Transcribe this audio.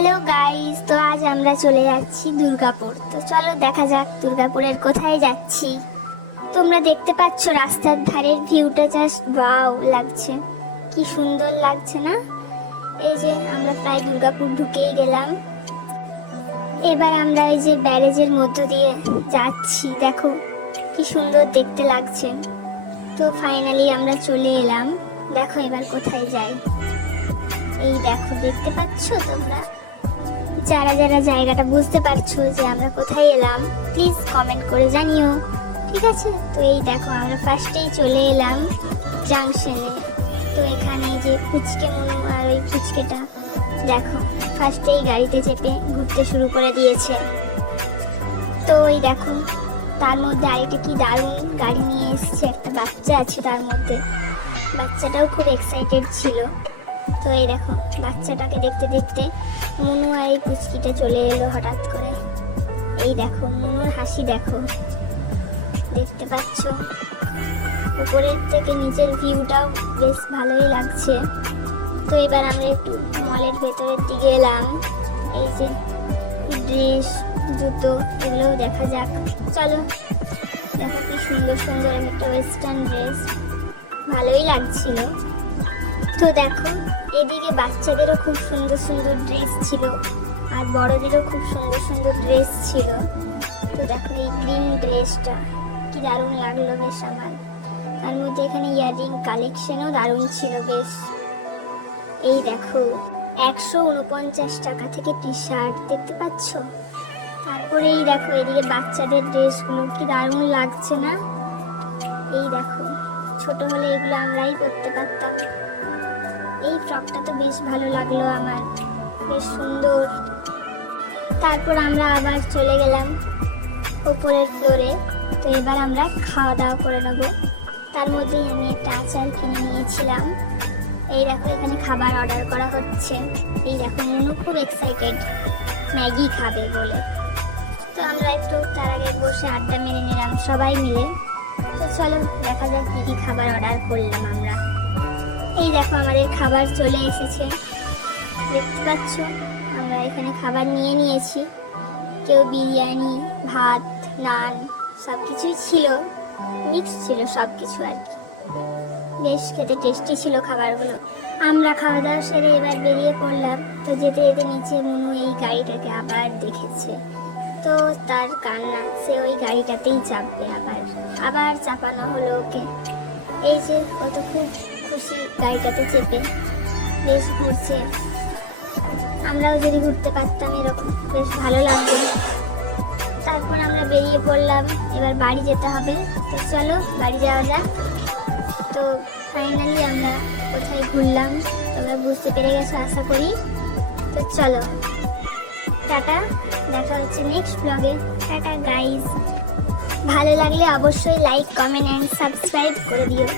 Hello guys, তো আজ আমরা চলে যাচ্ছি দুর্গাপুর। তো চলো দেখা যাক দুর্গাপুরের কোথায় যাচ্ছি। তোমরা দেখতে পাচ্ছ রাস্তার ধারের ভিউটা, জাস্ট ওয়াও লাগছে, কি সুন্দর লাগছে না? এই যে আমরা প্রায় দুর্গাপুর ঢুকেই গেলাম। এবার আমরা এই যে ব্যারেজের মধ্য দিয়ে যাচ্ছি, দেখো কি সুন্দর দেখতে লাগছে। তো ফাইনালি আমরা চলে এলাম। দেখো এবার কোথায় যাই, এই দেখো দেখতে পাচ্ছ তোমরা। যারা যারা জায়গাটা বুঝতে পারছো যে আমরা কোথায় এলাম, প্লিজ কমেন্ট করে জানিও, ঠিক আছে? তো এই দেখো আমরা ফার্স্টেই চলে এলাম জাংশনে। তো এখানে যে ফুচকে মনু আর ওই ফুচকেটা দেখো ফার্স্টেই গাড়িতে চেপে ঘুরতে শুরু করে দিয়েছে। তো ওই দেখো তার মধ্যে আরেকটা কি দারুণ গাড়ি নিয়ে এসছে, একটা বাচ্চা আছে তার মধ্যে, বাচ্চাটাও খুব এক্সাইটেড ছিল। তো এই দেখো বাচ্চাটাকে দেখতে দেখতে মনু আর এই পুচকিটা চলে এলো হঠাৎ করে। এই দেখো মনুর হাসি দেখো, দেখতে পাচ্ছ উপরের থেকে নিচের ভিউটাও বেশ ভালোই লাগছে। তো এবার আমরা একটু মলের ভেতরের দিকে এলাম। এই যে ড্রেস জুতো এগুলোও দেখা যাক, চলো। দেখো কি সুন্দর সুন্দর একটা ওয়েস্টার্ন ড্রেস, ভালোই লাগছিল। তো দেখো এদিকে বাচ্চাদেরও খুব সুন্দর সুন্দর ড্রেস ছিল আর বড়দেরও খুব সুন্দর সুন্দর ড্রেস ছিল। তো দেখো এই গ্রিন ড্রেসটা কি দারুণ লাগলো বেশ আমার। তার মধ্যে এখানে ইয়াররিং কালেকশনও দারুণ ছিল বেশ। এই দেখো 149 টাকা থেকে টি শার্ট দেখতে পাচ্ছ। তারপরে এই দেখো এদিকে বাচ্চাদের ড্রেসগুলো কি দারুণ লাগছে না? এই দেখো ছোট হলে এগুলো আমরাই পরতে পারতাম। এই ফ্রকটা তো বেশ ভালো লাগলো আমার, বেশ সুন্দর। তারপর আমরা আবার চলে গেলাম উপরের ফ্লোরে। তো এবার আমরা খাওয়া দাওয়া করে নেবো। তার মধ্যেই আমি একটা আচার কিনে নিয়েছিলাম। এই দেখো এখানে খাবার অর্ডার করা হচ্ছে। এই দেখো মনু খুব এক্সাইটেড ম্যাগি খাবে বলে। তো আমরা একটু তার আগে বসে আড্ডা মেরে নিলাম সবাই মিলে। তো চলো দেখা যাক কী কী খাবার অর্ডার করলাম আমরা। এই দেখো আমাদের খাবার চলে এসেছে, দেখতে পাচ্ছ। আমরা এখানে খাবার নিয়ে নিয়েছি। কেউ বিরিয়ানি, ভাত, নান সব কিছুই ছিল, মিক্স ছিল সব কিছু আর কি। বেশ খেতে টেস্টি ছিল খাবারগুলো। আমরা খাওয়া দাওয়া সেরে এবার বেরিয়ে পড়লাম। তো যেতে যেতে নিচে মনু এই গাড়িটাকে আবার দেখেছে। তো তার কান্না, সে ওই গাড়িটাতেই চাপবে। আবার চাপানো হলো ওকে। এই যে কত খুব খুশি গাড়িটাতে চেপে, বেশ ঘুরছে। আমরাও যদি ঘুরতে পারতাম এরকম বেশ ভালো লাগবে। তারপর আমরা বেরিয়ে পড়লাম, এবার বাড়ি যেতে হবে। তো চলো বাড়ি যাওয়া যাক। তো ফাইনালি আমরা কোথায় ঘুরলাম তোমরা বুঝতে পেরে গেছো আশা করি। তো চলো টাটা, দেখা হচ্ছে নেক্সট ব্লগে। টাটা গাইস, ভালো লাগলে অবশ্যই লাইক, কমেন্ট অ্যান্ড সাবস্ক্রাইব করে দিও।